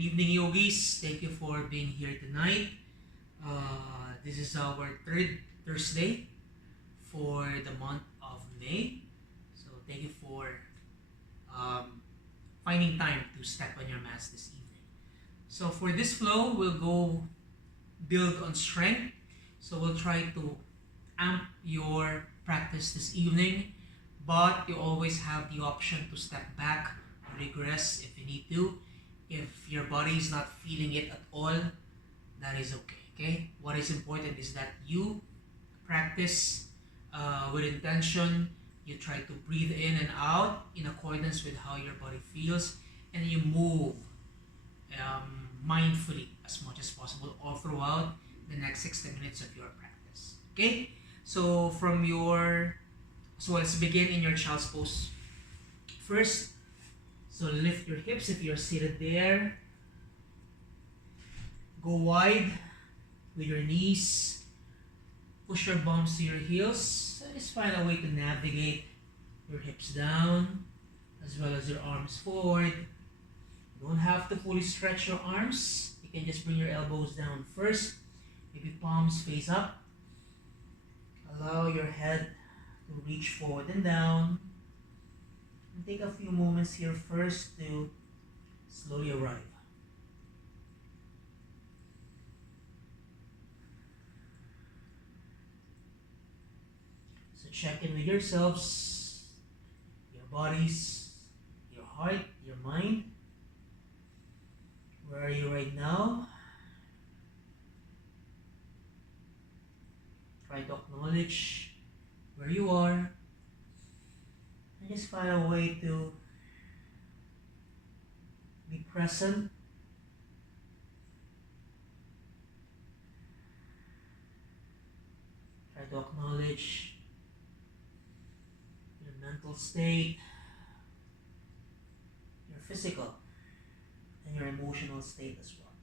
good evening, yogis. Thank you for being here tonight. This is our third Thursday for the month of May. So thank you for um, finding time to step on your mats this evening. So for this flow, we'll go build on strength. So we'll try to amp your practice this evening, but you always have the option to step back, regress if you need to. If your body is not feeling it at all, that is okay. Okay. What is important is that you practice with intention. You try to breathe in and out in accordance with how your body feels, and you move mindfully as much as possible all throughout the next 60 minutes of your practice. Okay. So let's begin in your child's pose first. So lift your hips if you're seated there. Go wide with your knees. Push your bums to your heels. And just find a way to navigate your hips down as well as your arms forward. You don't have to fully stretch your arms. You can just bring your elbows down first. Maybe palms face up. Allow your head to reach forward and down. And take a few moments here first to slowly arrive. So check in with yourselves, your bodies, your heart, your mind. Where are you right now? Try to acknowledge where you are. And just find a way to be present. Try to acknowledge your mental state, your physical, and your emotional state as well.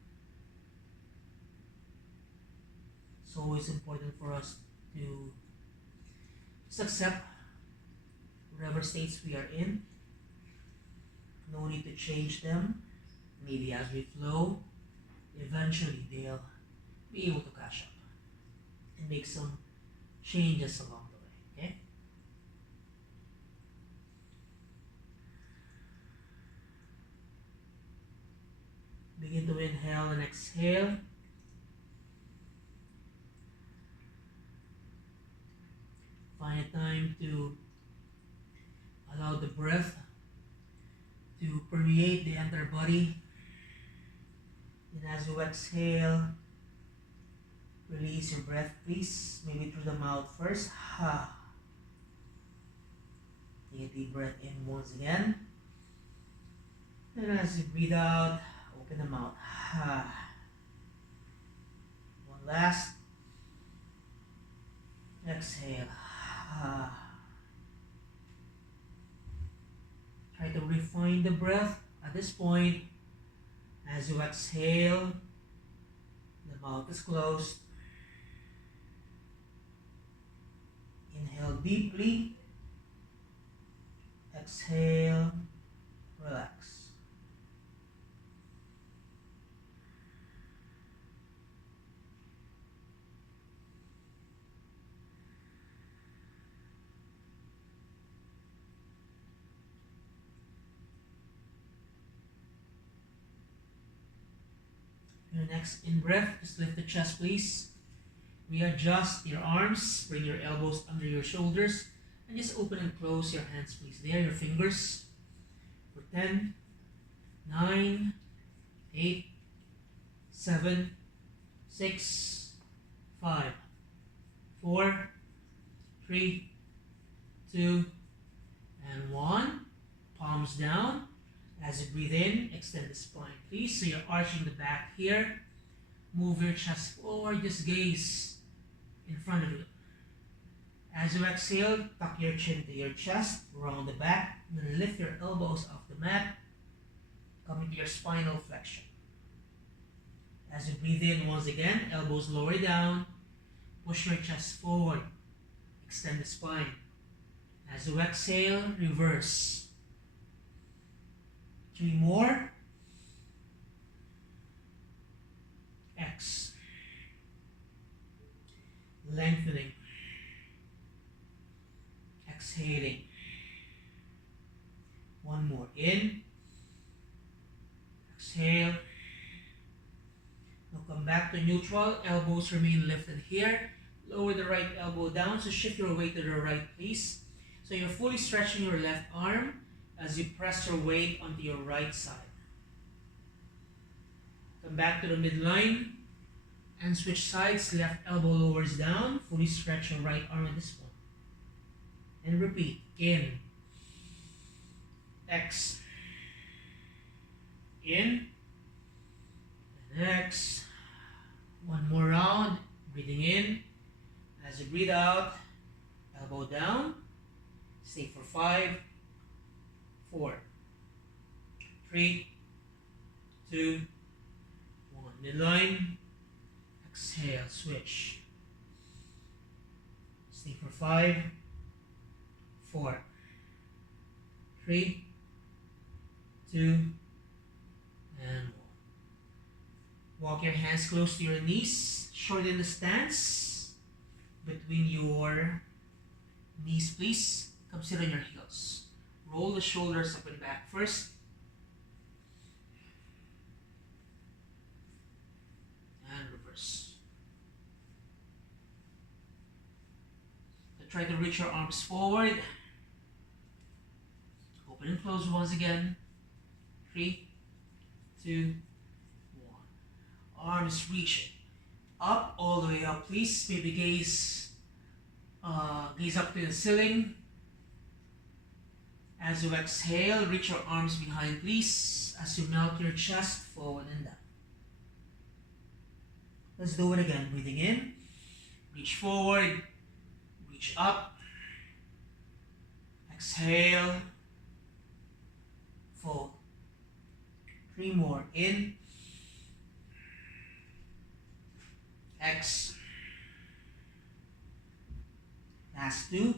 It's always important for us to just accept whatever states we are in. No need to change them. Maybe as we flow, eventually they'll be able to catch up and make some changes along the way. Okay? Begin to inhale and exhale. Find a time to allow the breath to permeate the entire body. And as you exhale, release your breath, please. Maybe through the mouth first. Take a deep breath in once again. And as you breathe out, open the mouth. One last. Exhale. Try to refine the breath at this point. As you exhale, the mouth is closed. Inhale deeply. Exhale. Relax. Your next in-breath, just lift the chest, please. Readjust your arms, bring your elbows under your shoulders, and just open and close your hands, please. There, your fingers. For 10, 9, 8, 7, 6, 5, 4, 3, 2, and 1. Palms down. As you breathe in, extend the spine, please. So you're arching the back here. Move your chest forward. Just gaze in front of you. As you exhale, tuck your chin to your chest, round the back, and then lift your elbows off the mat. Come into your spinal flexion. As you breathe in once again, elbows lower down. Push your chest forward. Extend the spine. As you exhale, reverse. 3 more. Lengthening. Exhaling. One more. In. Exhale. Now come back to neutral. Elbows remain lifted here. Lower the right elbow down. So shift your weight to the right, please. So you're fully stretching your left arm as you press your weight onto your right side. Come back to the midline and switch sides. Left elbow lowers down. Fully stretch your right arm at this point. And repeat. In. X. In. And X. One more round. Breathing in. As you breathe out, elbow down. Stay for 5, 4, 3, 2, 1. Midline. Exhale. Switch. Stay for 5, 4, 3, 2, and 1. Walk your hands close to your knees. Shorten the stance between your knees, please. Come sit on your heels. Roll the shoulders up and back first. And reverse. So try to reach your arms forward. Open and close once again. 3, 2, 1. Arms reach up, all the way up, please. Maybe gaze up to the ceiling. As you exhale, reach your arms behind, please. As you melt your chest forward and down. Let's do it again. Breathing in. Reach forward. Reach up. Exhale. Fold. 3 more. In. X. Last 2.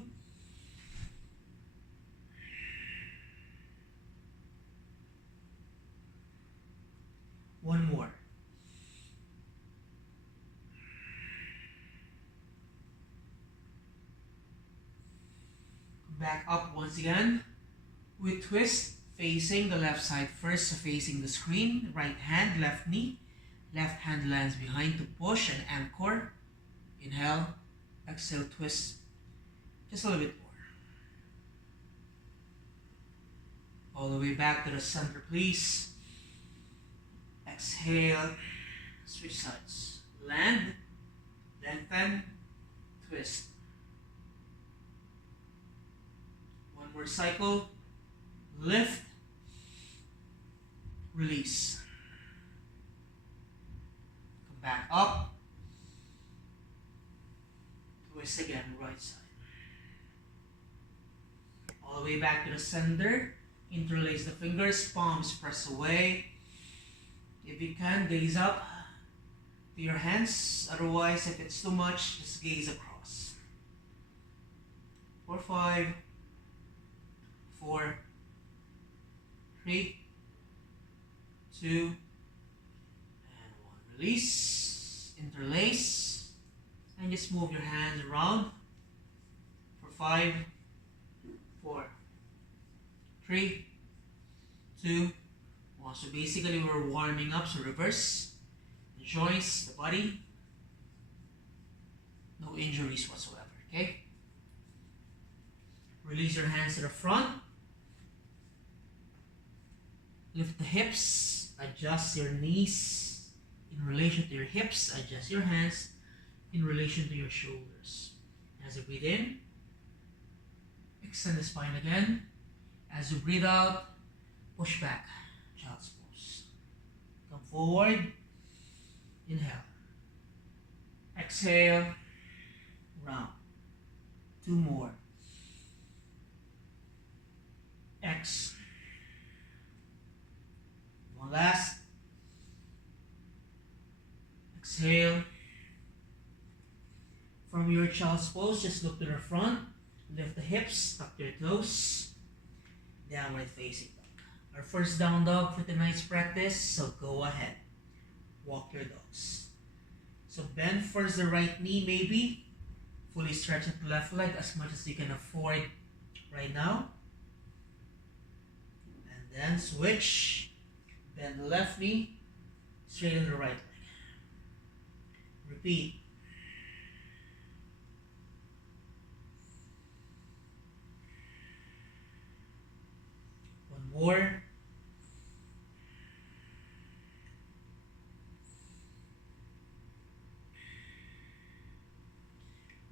One more. Back up once again. We twist facing the left side first, so facing the screen. Right hand, left knee. Left hand lands behind to push and anchor. Inhale. Exhale, twist. Just a little bit more. All the way back to the center, please. Exhale, switch sides. Land, lengthen, twist. One more cycle. Lift, release. Come back up. Twist again, right side. All the way back to the center. Interlace the fingers, palms press away. If you can, gaze up to your hands. Otherwise, if it's too much, just gaze across. 4, 5, 4, 3, 2, and 1. Release, interlace, and just move your hands around for 5, 4, 3, 2, 1. So basically we're warming up, so reverse the joints, the body. No injuries whatsoever, okay? Release your hands to the front. Lift the hips, adjust your knees in relation to your hips, adjust your hands in relation to your shoulders. As you breathe in, extend the spine again. As you breathe out, push back, child's pose. Come forward, inhale. Exhale, round. 2 more. X. One last. Exhale. From your child's pose, just look to the front. Lift the hips, tuck your toes. Downward facing dog. Our first down dog for tonight's practice, so go ahead. Walk your dogs. So bend first the right knee maybe. Fully stretch the left leg as much as you can afford right now. And then switch. Bend the left knee, straighten the right leg. Repeat. One more.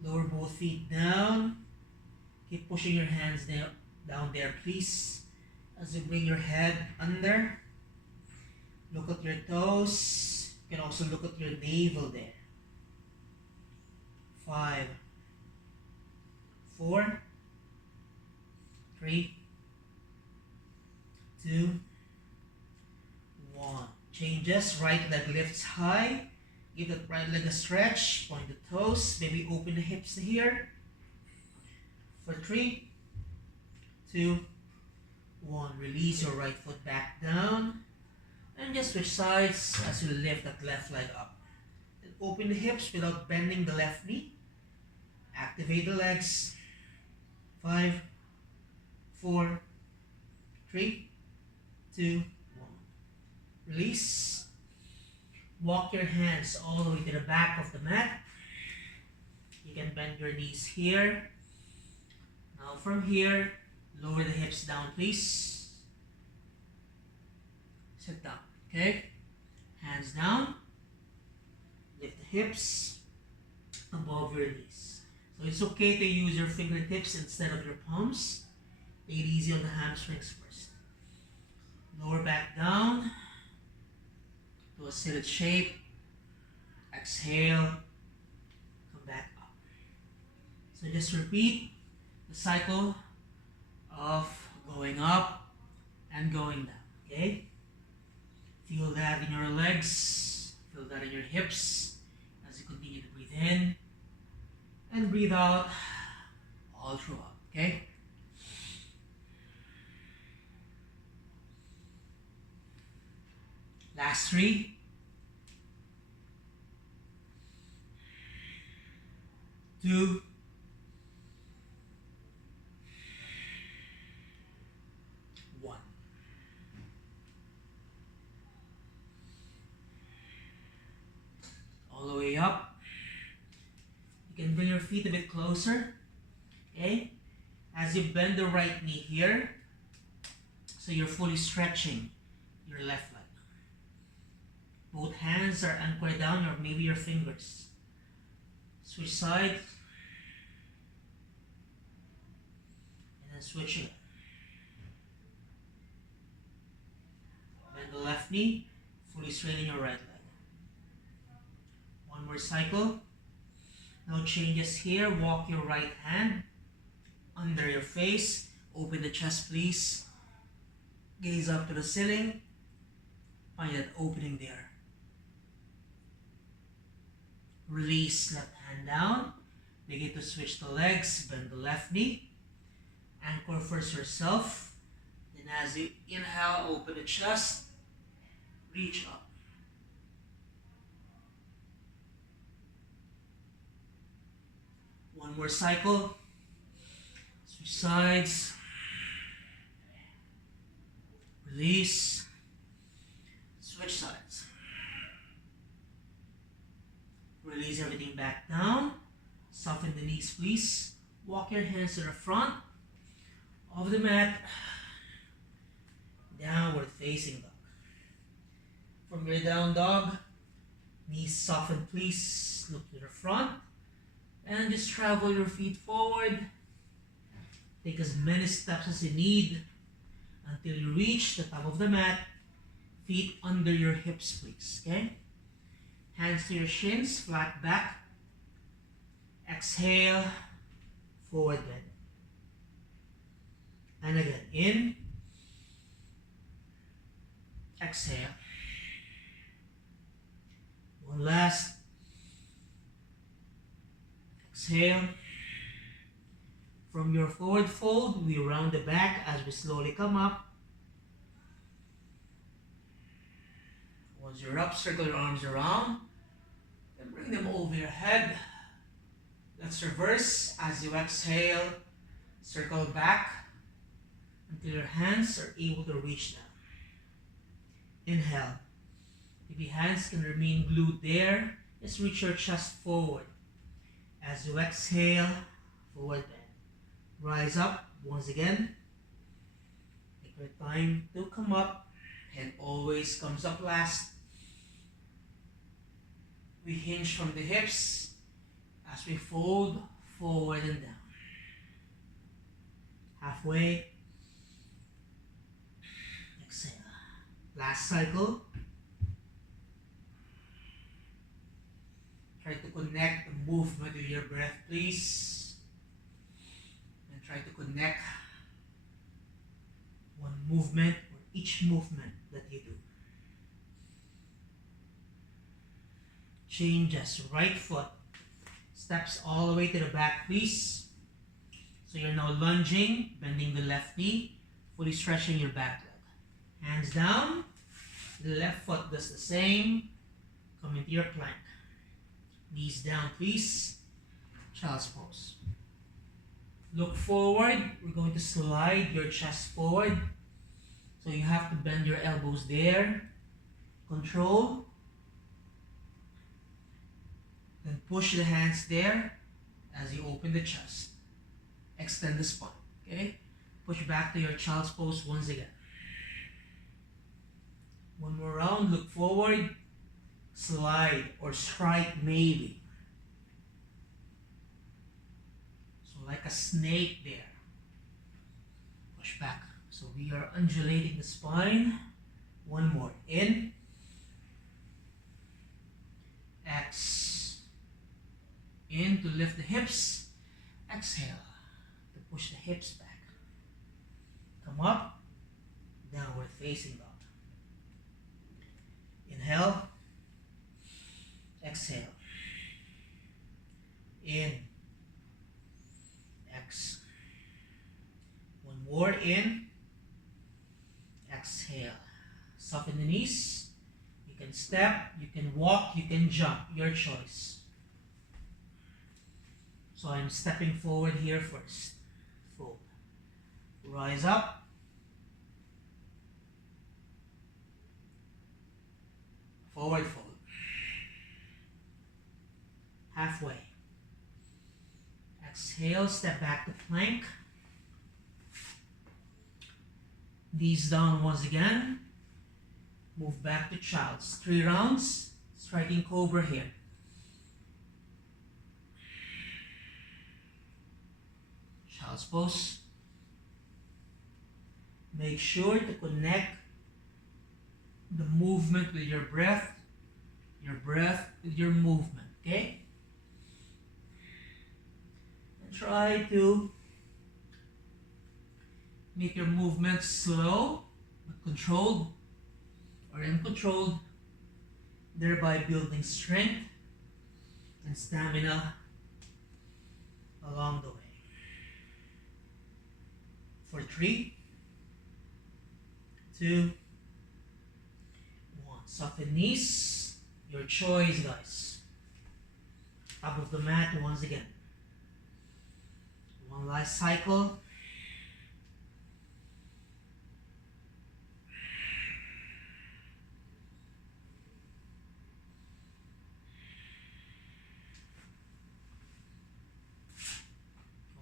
Lower both feet down. Keep pushing your hands down there, please. As you bring your head under, look at your toes. You can also look at your navel there. 5, 4, 3, 2, 1. Changes. Right leg lifts high. Give that right leg a stretch. Point the toes. Maybe open the hips here. For 3, 2, 1. Release your right foot back down. And just switch sides as you lift that left leg up. And open the hips without bending the left knee. Activate the legs. 5, 4, 3, 2, 1. Release. Walk your hands all the way to the back of the mat. You can bend your knees here. Now from here, lower the hips down, please. Sit down, okay? Hands down. Lift the hips above your knees. So it's okay to use your fingertips instead of your palms. Take it easy on the hamstrings first. Lower back down to a seated shape. Exhale. Come back up. So just repeat the cycle of going up and going down. Okay? Feel that in your legs. Feel that in your hips as you continue to breathe in and breathe out all throughout. Okay? Last 3. 2. 1. All the way up. You can bring your feet a bit closer. Okay? As you bend the right knee here, so you're fully stretching your left leg. Both hands are anchored down, or maybe your fingers. Switch sides. And then switch it. Bend the left knee, fully straighten your right leg. One more cycle. No changes here. Walk your right hand under your face. Open the chest, please. Gaze up to the ceiling. Find that opening there. Release left hand down. Begin to switch the legs. Bend the left knee. Anchor first yourself. Then as you inhale, open the chest. Reach up. One more cycle. Switch sides. Release. Switch sides. Release everything back down. Soften the knees, please. Walk your hands to the front of the mat. Downward facing dog. From your down dog, knees soften, please. Look to the front. And just travel your feet forward. Take as many steps as you need until you reach the top of the mat. Feet under your hips, please. Okay? Hands to your shins, flat back. Exhale, forward bend. And again, in. Exhale. One last. Exhale. From your forward fold, we round the back as we slowly come up. Once you're up, circle your arms around. Then bring them over your head. Let's reverse. As you exhale, circle back until your hands are able to reach down. Inhale. If your hands can remain glued there, just reach your chest forward. As you exhale, forward bend. Rise up once again. Take your time to come up. Head always comes up last. We hinge from the hips as we fold forward and down. Halfway. Exhale. Last cycle. Try to connect the movement with your breath, please. And try to connect one movement or each movement that you do. Changes. Right foot steps all the way to the back, please. So you're now lunging, bending the left knee, fully stretching your back leg. Hands down. The left foot does the same. Come into your plank. Knees down, please. Child's pose. Look forward. We're going to slide your chest forward. So you have to bend your elbows there. Control. Then push the hands there as you open the chest. Extend the spine. Okay? Push back to your child's pose once again. One more round. Look forward. Slide or strike maybe. So like a snake there. Push back. So we are undulating the spine. One more. In. X. In to lift the hips. Exhale to push the hips back. Come up. Downward facing dog. Inhale. Exhale. In. X. One more. In. Exhale. Soften the knees. You can step, you can walk, you can jump. Your choice. So I'm stepping forward here first. Fold. Rise up. Forward fold. Halfway. Exhale, step back to plank. Knees down once again. Move back to child's. 3 rounds. Striking cobra here. Child's pose. Make sure to connect the movement with your breath with your movement, okay? And try to make your movements slow but controlled or uncontrolled, thereby building strength and stamina along the way. For 3, 2, 1. Soften knees. Your choice, guys. Top of the mat once again. One last cycle.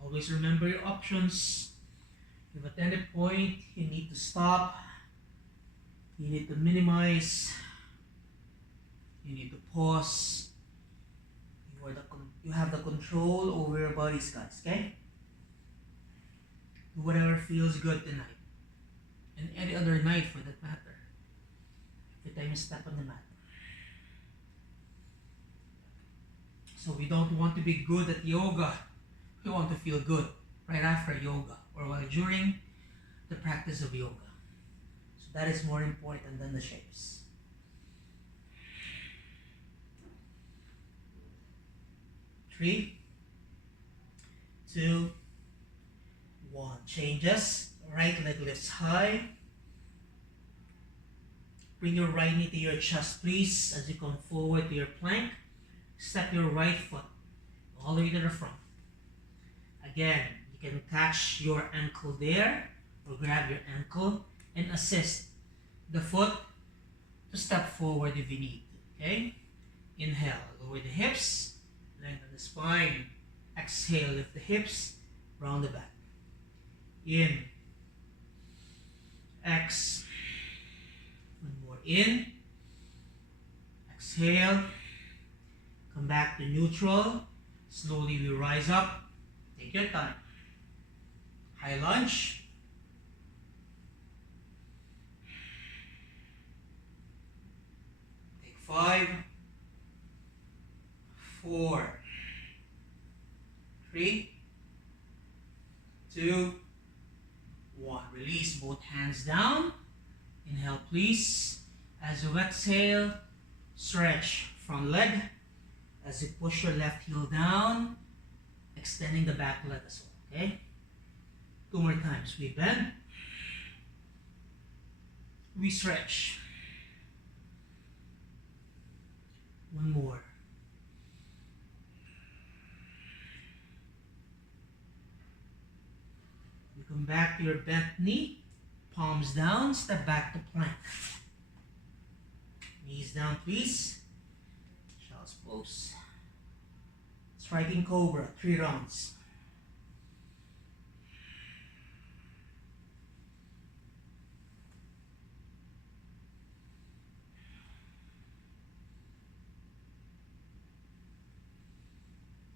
Always remember your options. If at any point you need to stop, you need to minimize, you need to pause. You have the control over your bodies, guys, okay? Do whatever feels good tonight. And any other night for that matter. Every time you step on the mat. So we don't want to be good at yoga. We want to feel good right after yoga or while during the practice of yoga. So that is more important than the shapes. Three, 2, 1. Changes. Right leg lifts high. Bring your right knee to your chest, please, as you come forward to your plank. Step your right foot all the way to the front. Again, you can catch your ankle there or grab your ankle and assist the foot to step forward if you need to. Okay? Inhale, lower the hips, lengthen the spine. Exhale, lift the hips, round the back. In. X. One more in. Exhale. Come back to neutral. Slowly we rise up. Take your time. High lunge. Take 5, 4, 3, 2, 1. Release both hands down. Inhale, please. As you exhale, stretch front leg. As you push your left heel down, extending the back leg as well. Okay? 2 more times. We bend. We stretch. 1 more. You come back to your bent knee. Palms down. Step back to plank. Knees down, please. Child's pose. Striking cobra. 3 rounds.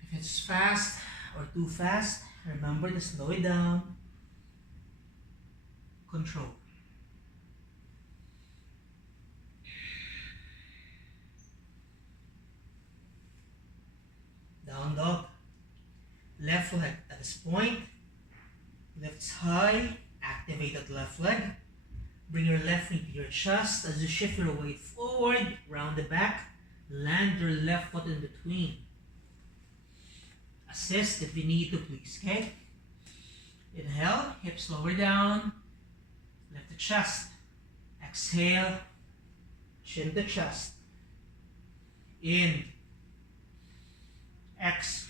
If it's fast or too fast, remember to slow it down. Control. Down dog. Left leg at this point. Lifts high. Activated left leg. Bring your left knee to your chest as you shift your weight forward. Round the back. Land your left foot in between. Assist if you need to, please. Okay? Inhale. Hips lower down. Lift the chest. Exhale. Chin to chest. In. X.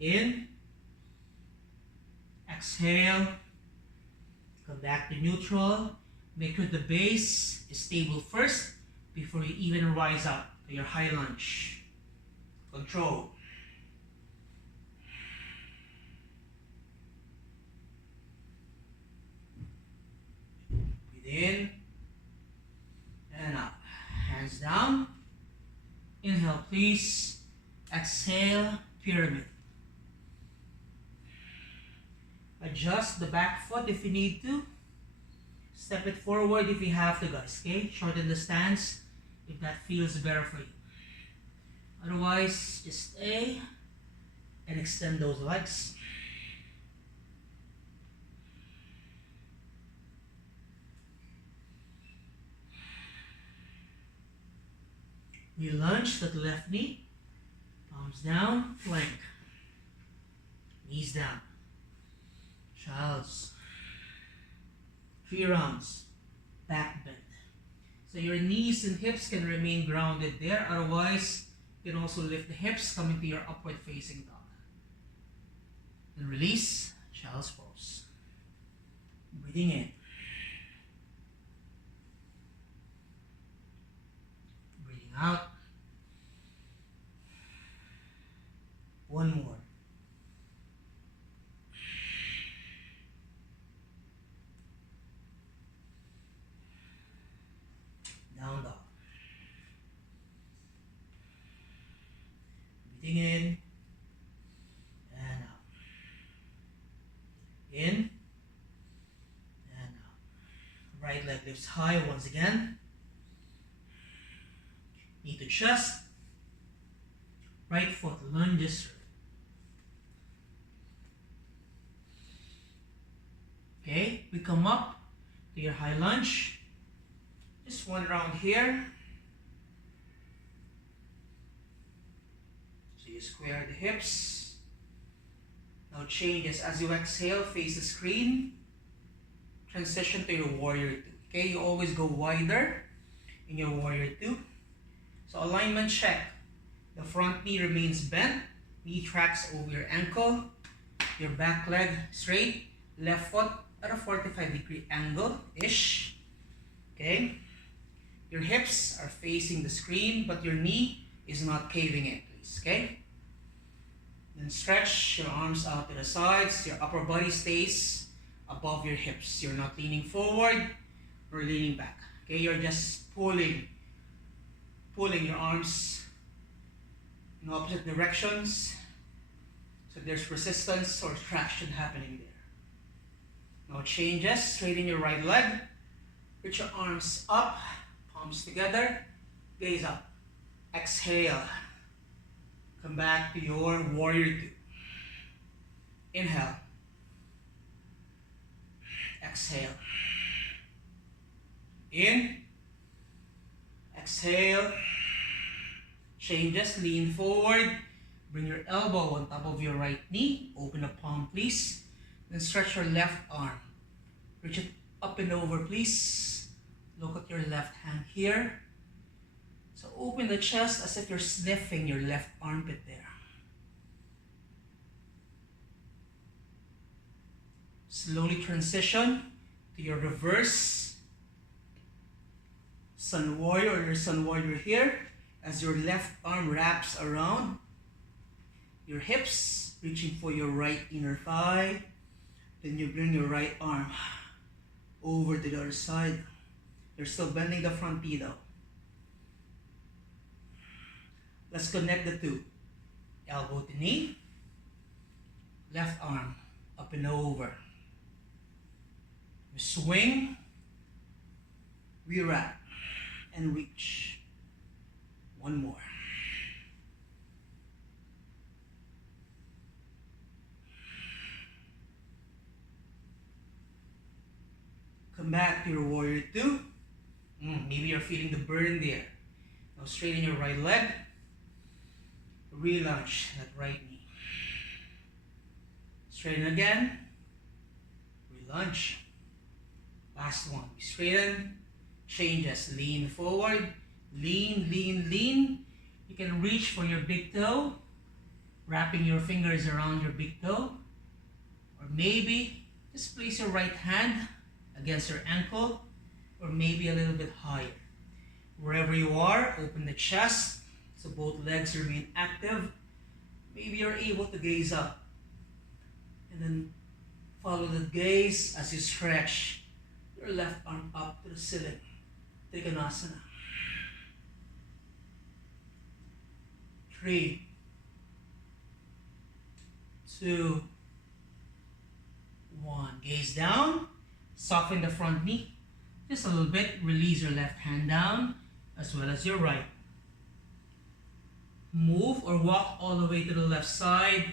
In. Exhale. Come back to neutral. Make sure the base is stable first before you even rise up to your high lunge. Control. Breathe in and out. Hands down. Inhale, please. Exhale, pyramid. Adjust the back foot if you need to. Step it forward if you have to, guys. Okay? Shorten the stance if that feels better for you. Otherwise, just stay and extend those legs. We lunge to the left knee, palms down, plank, knees down, child's, 3 rounds, back bend. So your knees and hips can remain grounded there, otherwise you can also lift the hips coming to your upward facing dog. Then release, child's pose. Breathing in. Out. 1 more. Down dog. Breathing in and out. In and out. Right leg lifts high once again. Knee to chest. Right foot lunges. Okay, we come up to your high lunge. Just 1 round here. So you square the hips. Now changes as you exhale, face the screen. Transition to your warrior 2. Okay, you always go wider in your warrior 2. So alignment check. The front knee remains bent. Knee tracks over your ankle. Your back leg straight. Left foot at a 45-degree angle-ish. Okay? Your hips are facing the screen, but your knee is not caving in, please. Okay? Then stretch your arms out to the sides. Your upper body stays above your hips. You're not leaning forward or leaning back. Okay? You're just pulling your arms in opposite directions. So there's resistance or traction happening there. Now changes. Straighten your right leg. Reach your arms up. Palms together. Gaze up. Exhale. Come back to your warrior two. Inhale. Exhale. In. Exhale. Changes. Lean forward. Bring your elbow on top of your right knee. Open the palm, please. Then stretch your left arm. Reach it up and over, please. Look at your left hand here. So open the chest as if you're sniffing your left armpit there. Slowly transition to your reverse Sun Warrior or your Sun Warrior here as your left arm wraps around your hips, reaching for your right inner thigh. Then you bring your right arm over to the other side. You're still bending the front knee though. Let's connect the two. Elbow to knee. Left arm up and over. We swing. We wrap and reach. One more. Come back to your warrior two. Maybe you're feeling the burn there. Now straighten your right leg. Relunge that right knee. Straighten again. Relunge. Last one. We straighten. Changes. Lean forward. Lean, lean, lean. You can reach for your big toe. Wrapping your fingers around your big toe. Or maybe just place your right hand against your ankle, or maybe a little bit higher. Wherever you are, open the chest so both legs remain active. Maybe you're able to gaze up. And then follow the gaze as you stretch your left arm up to the ceiling. Trikonasana. 3, 2, 1. Gaze down. Soften the front knee just a little bit. Release your left hand down as well as your right. Move or walk all the way to the left side.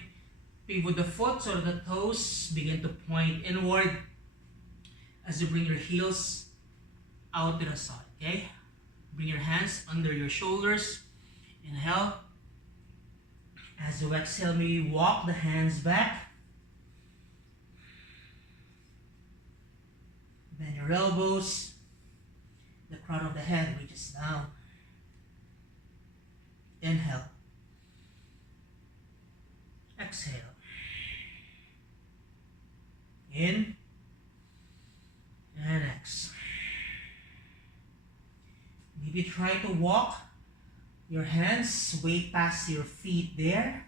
Pivot the foot so that the toes begin to point inward as you bring your heels out to the side. Okay? Bring your hands under your shoulders. Inhale. As you exhale, maybe walk the hands back. Bend your elbows. The crown of the head reaches down. Inhale. Exhale. In and exhale. Maybe try to walk your hands way past your feet there.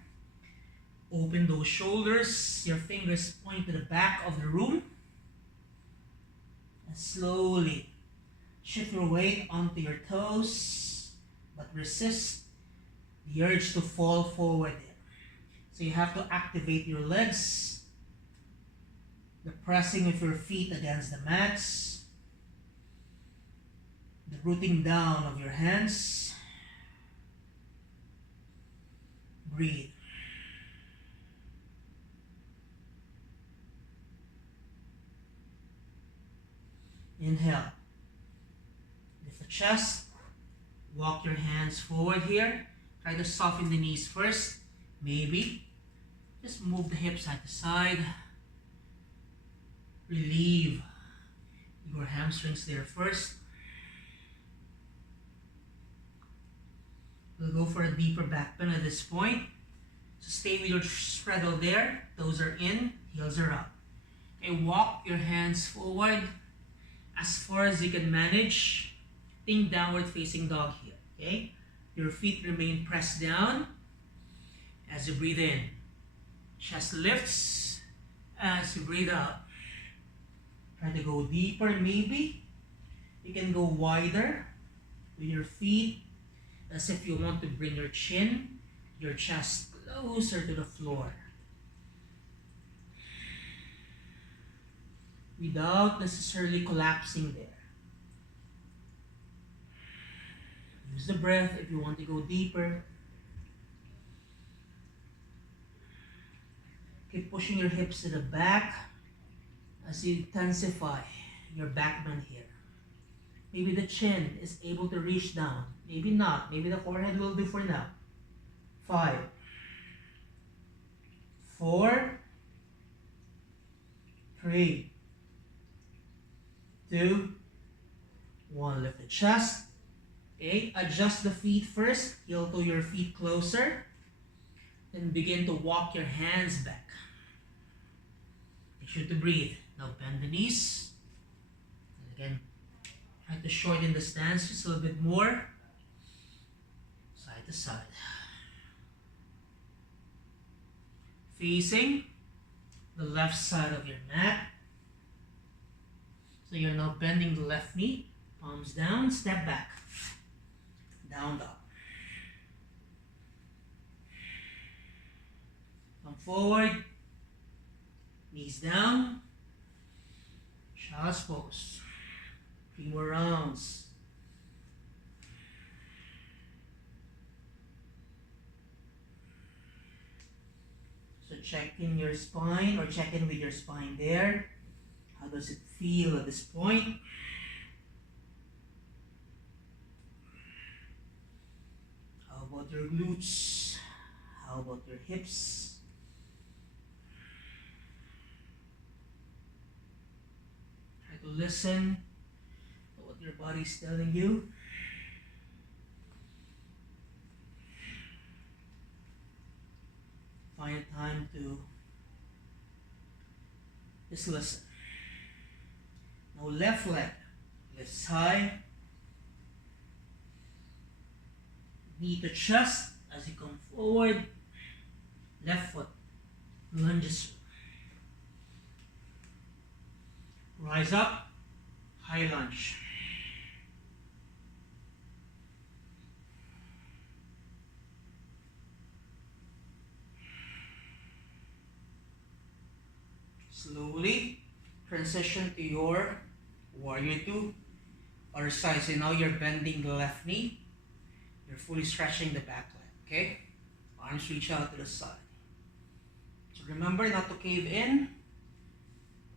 Open those shoulders. Your fingers point to the back of the room. And slowly shift your weight onto your toes, but resist the urge to fall forward there. So you have to activate your legs, the pressing of your feet against the mats, the rooting down of your hands. Breathe. Inhale. Lift the chest. Walk your hands forward here. Try to soften the knees first. Maybe. Just move the hips side to side. Relieve your hamstrings there first. We'll go for a deeper back bend at this point. So stay with your straddle there. Toes are in, heels are up. Okay, walk your hands forward as far as you can manage. Think downward facing dog here. Okay, your feet remain pressed down as you breathe in. Chest lifts as you breathe out. Try to go deeper, maybe. You can go wider with your feet as if you want to bring your chin, your chest closer to the floor. Without necessarily collapsing there. Use the breath if you want to go deeper. Keep pushing your hips to the back as you intensify your back bend here. Maybe the chin is able to reach down. Maybe not. Maybe the forehead will do for now. 5, 4, 3, 2, 1. Lift the chest. Okay, adjust the feet first. Heel to your feet closer. Then begin to walk your hands back. Make sure to breathe. Now bend the knees. And again, try to shorten the stance just a little bit more. Side to side. Facing the left side of your mat. So you're now bending the left knee. Palms down, step back. Down dog. Come forward. Knees down. Child's pose. 3 more rounds. So check in your spine or check in with your spine there. How does it feel at this point? How about your glutes? How about your hips? Try to listen to what your body is telling you. Find a time to just listen. Now left leg lifts high. Knee to chest as you come forward. Left foot lunges. Rise up, high lunge. Slowly transition to your warrior 2 or side. So now you're bending the left knee. You're fully stretching the back leg, okay? Arms reach out to the side. So remember not to cave in.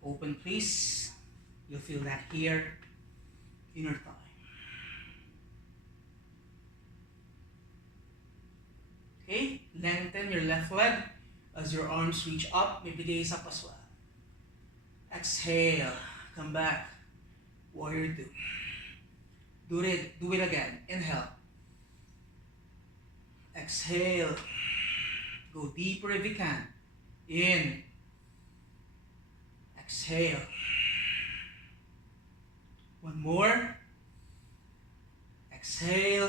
Open please. You'll feel that here, inner thigh. Okay, lengthen your left leg as your arms reach up, maybe gaze up as well. Exhale, come back, warrior 2. Do it again, inhale. Exhale, go deeper if you can. In, exhale. One more. Exhale.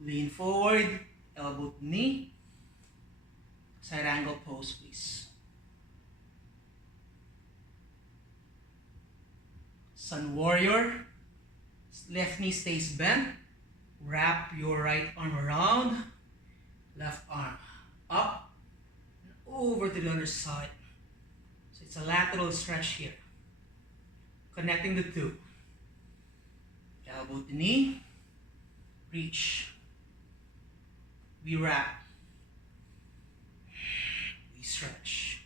Lean forward, elbow to knee. Side angle pose, please. Sun warrior. Left knee stays bent. Wrap your right arm around. Left arm up and over to the other side. So it's a lateral stretch here. Connecting the two. Elbow to knee. Reach. We wrap. We stretch.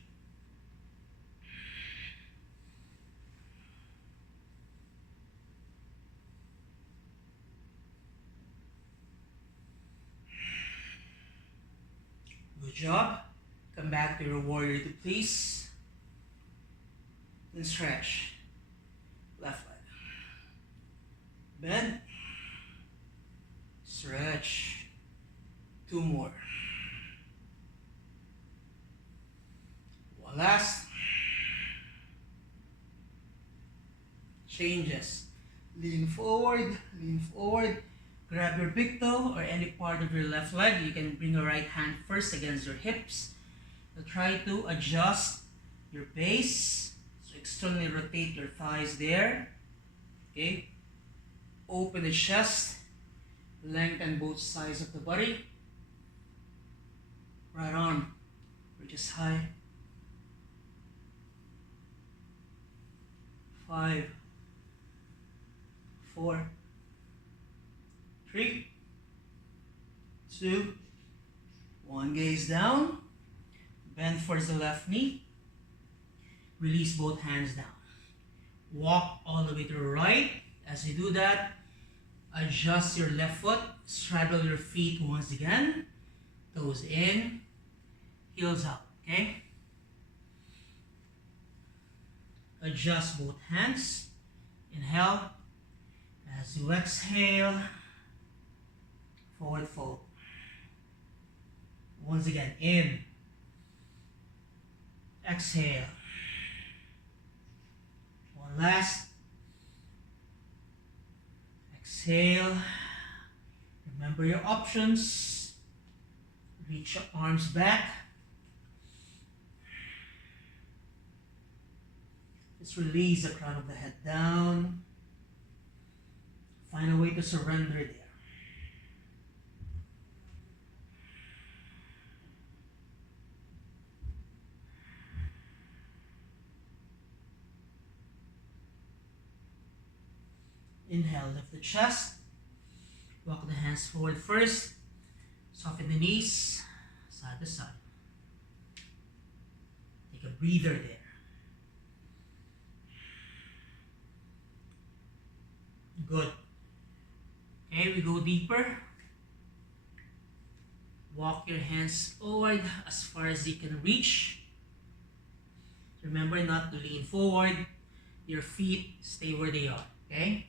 Good job. Come back to your warrior 2, please. And stretch. Left leg. Bend. Stretch. 2 more. One last. Changes. Lean forward, grab your big toe or any part of your left leg. You can bring your right hand first against your hips. So try to adjust your base. So externally rotate your thighs there. Okay. Open the chest. Lengthen both sides of the body. Right arm reaches high. 5, 4, 3, 2, 1. Gaze down. Bend towards the left knee. Release both hands down. Walk all the way to the right. As you do that, adjust your left foot. Straddle your feet once again. Toes in. Heels out. Okay? Adjust both hands. Inhale. As you exhale, forward fold. Once again, in. Exhale. One last. Exhale. Remember your options. Reach your arms back. Just release the crown of the head down. Find a way to surrender there. Inhale, lift the chest. Walk the hands forward first. Soften the knees, side to side. Take a breather there. Good. Okay, we go deeper. Walk your hands forward as far as you can reach. Remember not to lean forward. Your feet stay where they are, okay?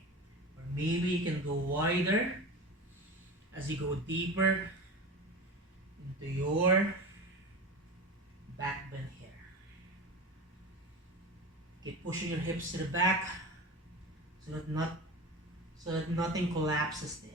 Or maybe you can go wider as you go deeper into your back bend here. Keep pushing your hips to the back so that nothing collapses there.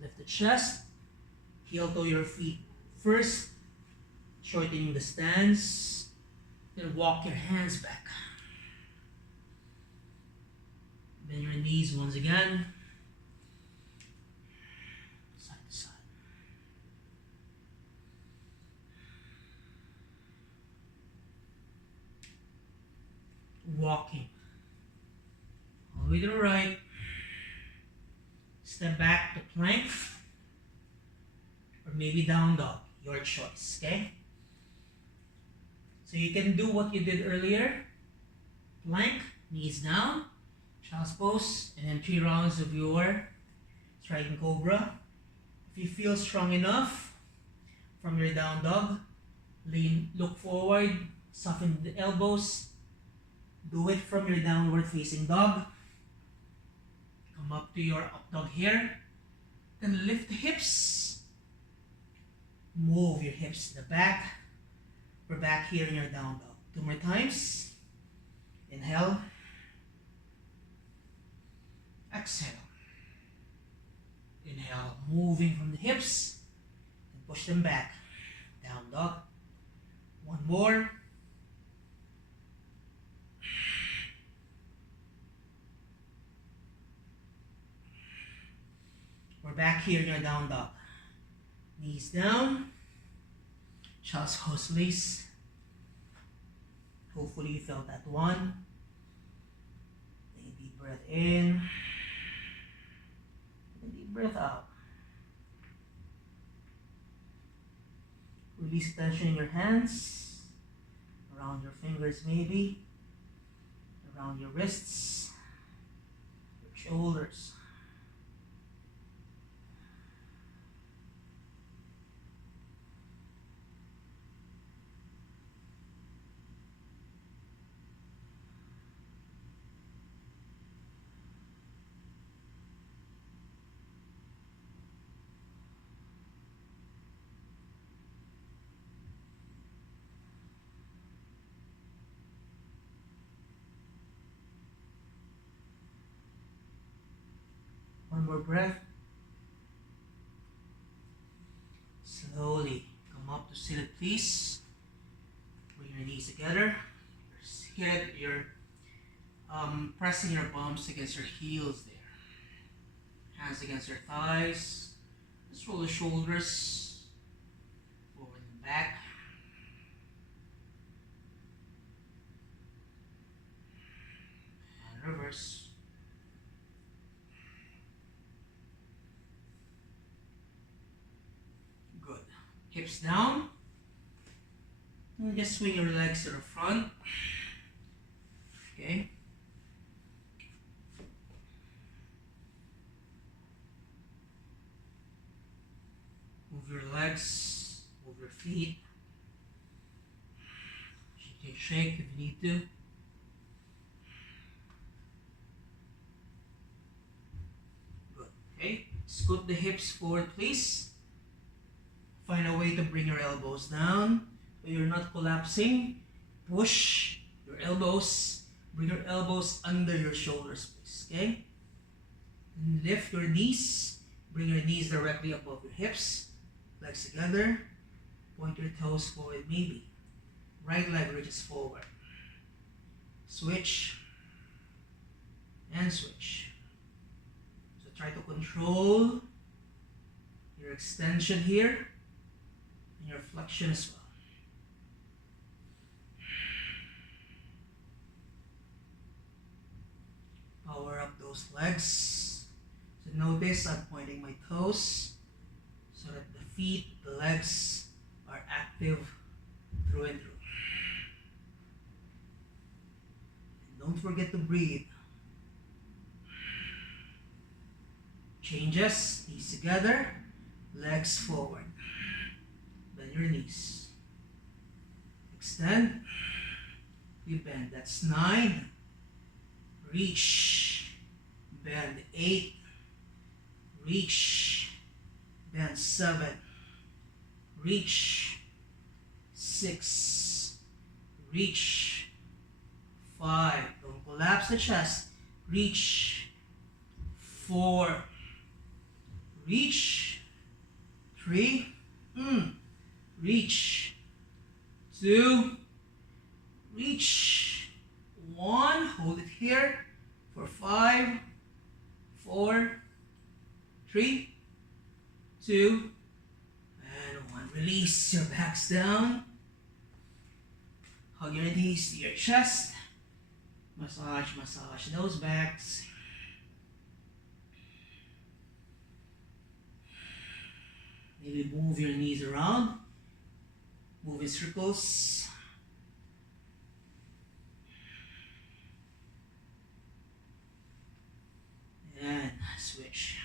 Lift the chest, heel toe your feet first, shortening the stance, then walk your hands back. Bend your knees once again, side to side. Walking all the way to the right. Step back to plank, or maybe down dog, your choice, okay? So you can do what you did earlier. Plank, knees down, child's pose, and then 3 rounds of your striking cobra. If you feel strong enough from your down dog, lean, look forward, soften the elbows, do it from your downward facing dog. Come up to your up dog here. Then lift the hips. Move your hips to the back. We're back here in your down dog. 2 more times. Inhale. Exhale. Inhale, moving from the hips. And push them back. Down dog. 1 more. We're back here in your down dog. Knees down. Child's pose release. Hopefully you felt that one. Take a deep breath in. Take a deep breath out. Release tension in your hands. Around your fingers maybe. Around your wrists. Your shoulders. more breath. Slowly come up to seated, please. Bring your knees together. You're pressing your palms against your heels there. Hands against your thighs. Just roll the shoulders forward and back. And reverse. Good. Hips down. And just swing your legs to the front. Okay. Move your legs, move your feet. Shake if you need to. Good. Okay. Scoot the hips forward, please. Find a way to bring your elbows down so you're not collapsing. Push your elbows. Bring your elbows under your shoulders, please. Okay. Lift your knees. Bring your knees directly above your hips. Legs together. Point your toes forward, maybe. Right leg reaches forward. Switch. And switch. So try to control your extension here and your flexion as well. Power up those legs. So notice I'm pointing my toes so that the feet, the legs are active through and through. And don't forget to breathe. Changes, knees together, legs forward. Bend your knees. Extend. We bend. That's 9. Reach. Bend 8. Reach. Bend 7. Reach. 6. Reach. 5. Don't collapse the chest. Reach. 4. Reach. 3. Reach. 2. Reach. 1. Hold it here for 5, 4, 3, 2, and 1. Release your backs down. Hug your knees to your chest. Massage, massage those backs. Maybe move your knees around. Move in circles. And switch.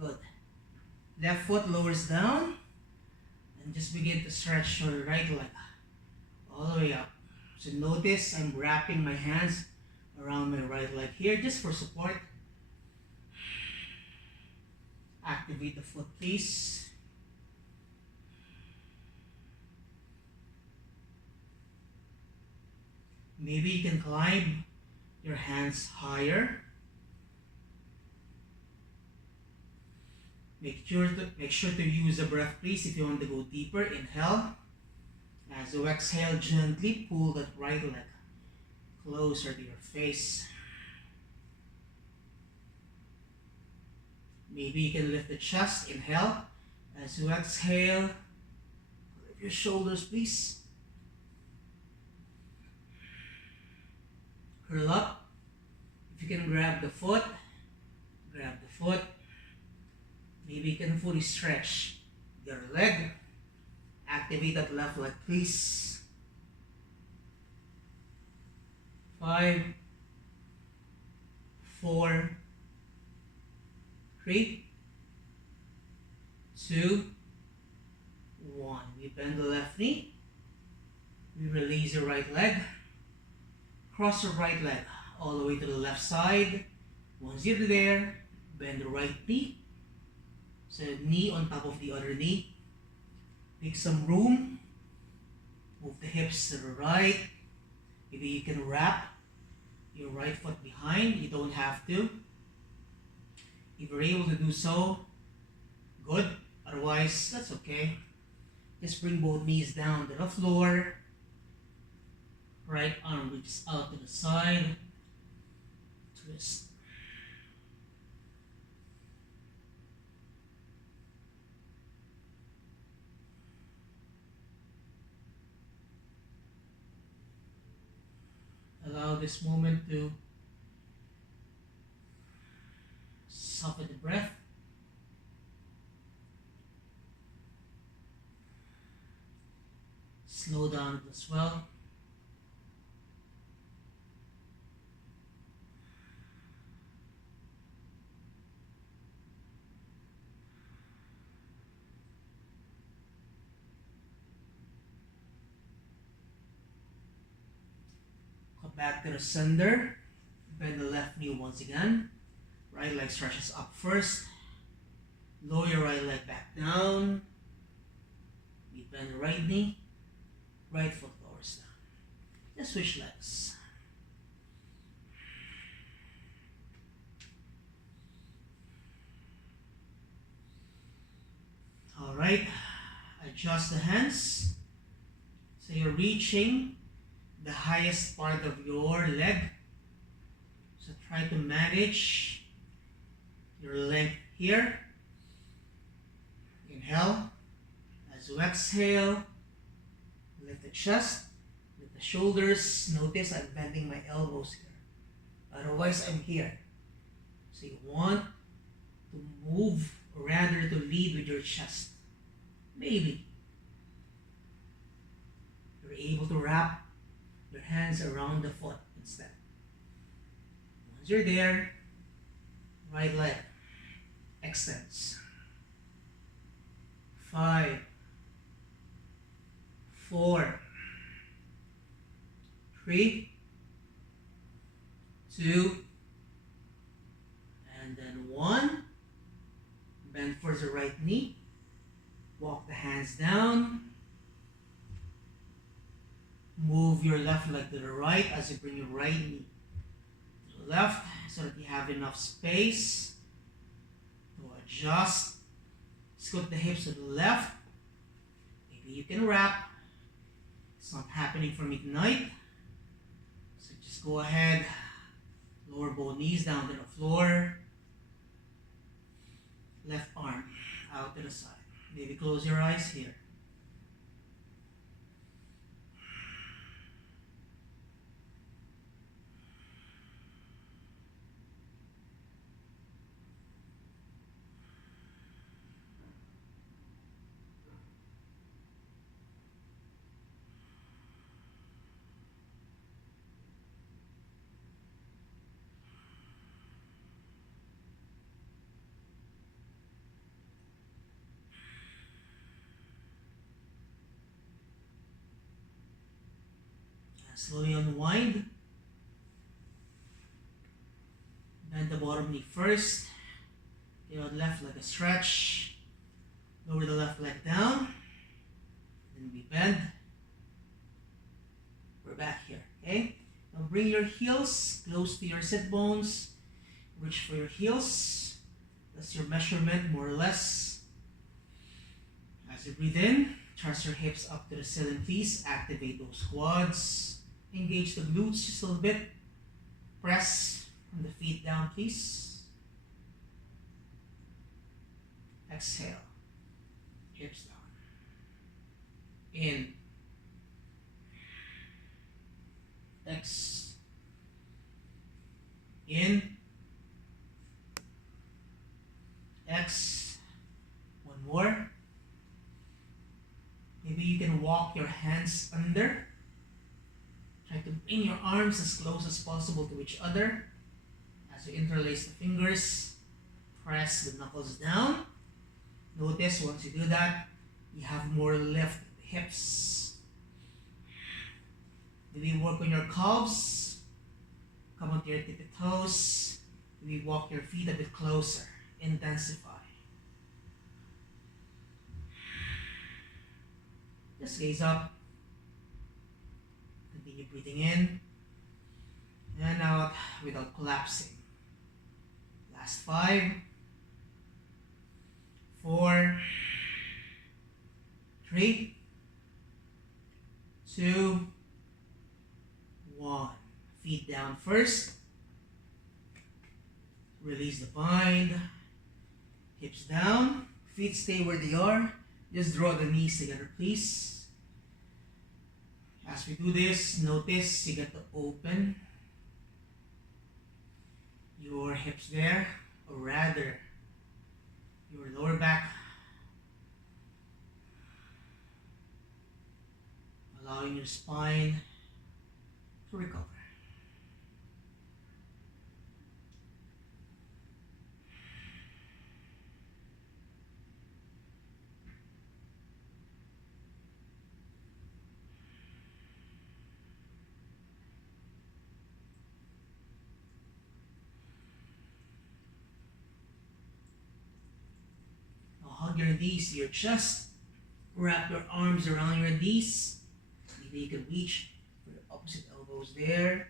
Good. Left foot lowers down. And just begin to stretch your right leg all the way up. So notice I'm wrapping my hands around my right leg here just for support. Activate the foot, please. Maybe you can climb your hands higher. Make sure to use the breath, please. If you want to go deeper, inhale. As you exhale, gently pull that right leg closer to your face. Maybe you can lift the chest. Inhale. As you exhale, lift your shoulders, please. Curl up. If you can grab the foot, grab the foot. Maybe you can fully stretch your leg. Activate that left leg, please. 5, 4, 3, 2, 1. We bend the left knee. We release the right leg. Cross your right leg all the way to the left side. Once you're there, bend the right knee. So knee on top of the other knee. Make some room. Move the hips to the right. Maybe you can wrap your right foot behind. You don't have to. If you're able to do so, good. Otherwise, that's okay. Just bring both knees down to the floor. Right arm reaches out to the side. Twist. Allow this moment to soften the breath. Slow down as well. Come back to the center. Bend the left knee once again. Right leg stretches up first. Lower your right leg back down. We bend the right knee. Right foot lowers down. Just switch legs. Alright. Adjust the hands. So you're reaching the highest part of your leg. So try to manage your length here. Inhale. As you exhale, lift the chest, lift the shoulders. Notice I'm bending my elbows here. Otherwise, I'm here. So you want to move rather to lead with your chest. Maybe you're able to wrap your hands around the foot instead. Once you're there, right leg extends. 5, 4, 3, 2, and then 1. Bend first the right knee. Walk the hands down. Move your left leg to the right as you bring your right knee to the left so that you have enough space to adjust. Scoot the hips to the left. Maybe you can wrap. It's not happening for me tonight. So just go ahead. Lower both knees down to the floor. Left arm out to the side. Maybe close your eyes here. Slowly unwind. Bend the bottom knee first. Give the left leg a stretch. Lower the left leg down. Then we bend. We're back here, okay? Now bring your heels close to your sit bones. Reach for your heels. That's your measurement, more or less. As you breathe in, thrust your hips up to the ceiling, please. Activate those quads. Engage the glutes just a little bit. Press from the feet down, please. Exhale. Hips down. In. X. In. X. One more. Maybe you can walk your hands under. Try to bring your arms as close as possible to each other. As you interlace the fingers, press the knuckles down. Notice once you do that, you have more lift in the hips. Maybe work on your calves. Come onto your tippy toes. Maybe walk your feet a bit closer. Intensify. Just gaze up. Continue breathing in and out without collapsing. Last 5, 4, 3, 2, 1. Feet down first. Release the bind. Hips down. Feet stay where they are. Just draw the knees together, please. As we do this, notice you get to open your hips there, or rather, your lower back, allowing your spine to recover. Now hug your knees to your chest. Wrap your arms around your knees. Maybe you can reach for the opposite elbows there.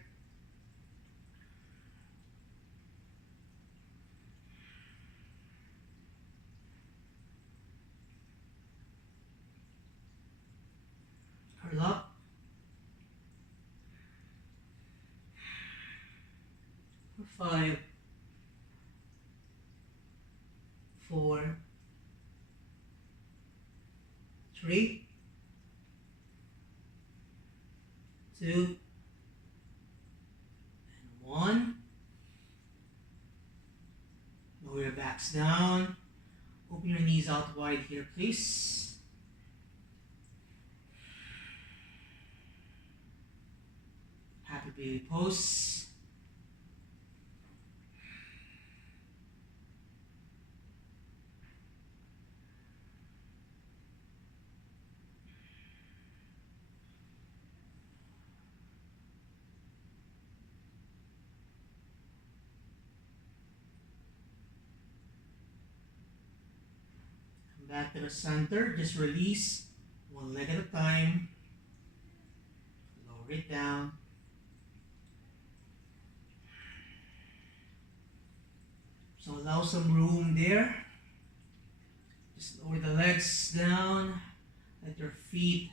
Curl up. For 5, 4, 3, 2, and 1. Lower your backs down. Open your knees out wide here, please. Happy baby pose. Back to the center. Just release one leg at a time. Lower it down. So allow some room there. Just lower the legs down. Let your feet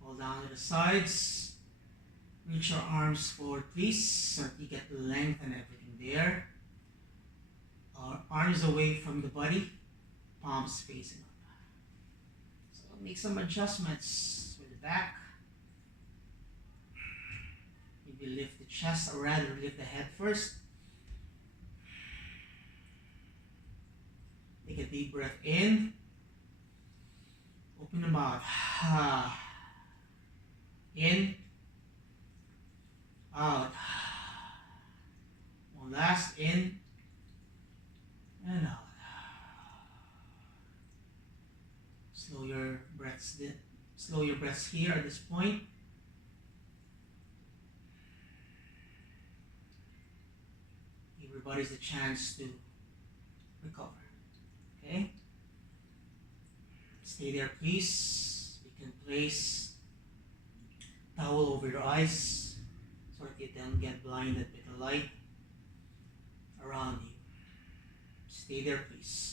fall down to the sides. Reach your arms forward, please, so that you get the length and everything there. Our arms away from the body. Palms facing up. So make some adjustments with the back. Maybe lift the chest, or rather lift the head first. Take a deep breath in. Open the mouth. In. Out. One last in and out. Slow your breaths here at this point. Give your body the chance to recover. Okay? Stay there, please. You can place a towel over your eyes so that you don't get blinded with the light around you. Stay there, please.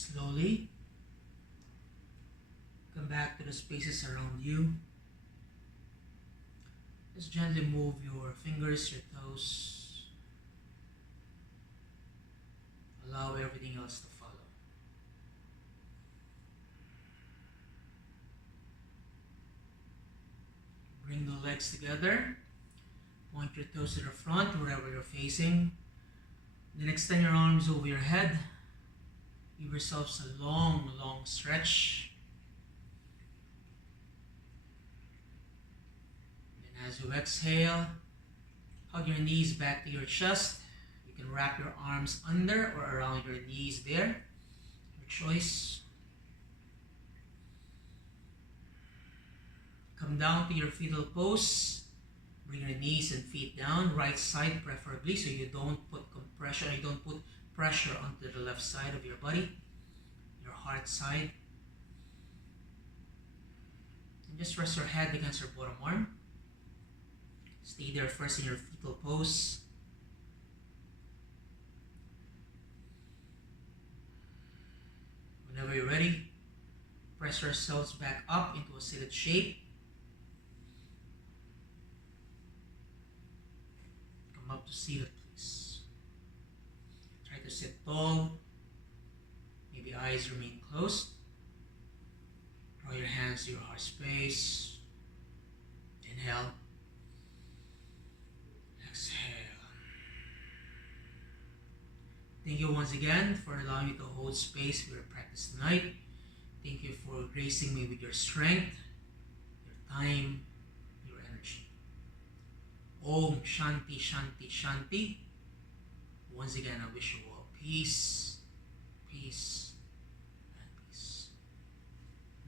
Slowly come back to the spaces around you. Just gently move your fingers, your toes. Allow everything else to follow. Bring the legs together. Point your toes to the front, wherever you're facing. Then extend your arms over your head. Give yourselves a long, long stretch. And as you exhale, hug your knees back to your chest. You can wrap your arms under or around your knees there. Your choice. Come down to your fetal pose. Bring your knees and feet down, right side preferably, so you don't put compression, you don't put pressure onto the left side of your body, your heart side. And just rest your head against your bottom arm. Stay there first in your fetal pose. Whenever you're ready, press yourselves back up into a seated shape. Come up to seated, please. Try to sit tall. Maybe eyes remain closed. Draw your hands to your heart space. Inhale. Exhale. Thank you once again for allowing me to hold space for your practice tonight. Thank you for gracing me with your strength, your time, your energy. Om Shanti Shanti Shanti. Once again, I wish you all peace, peace, and peace.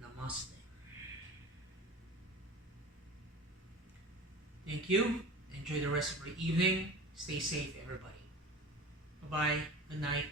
Namaste. Thank you. Enjoy the rest of your evening. Stay safe, everybody. Bye-bye. Good night.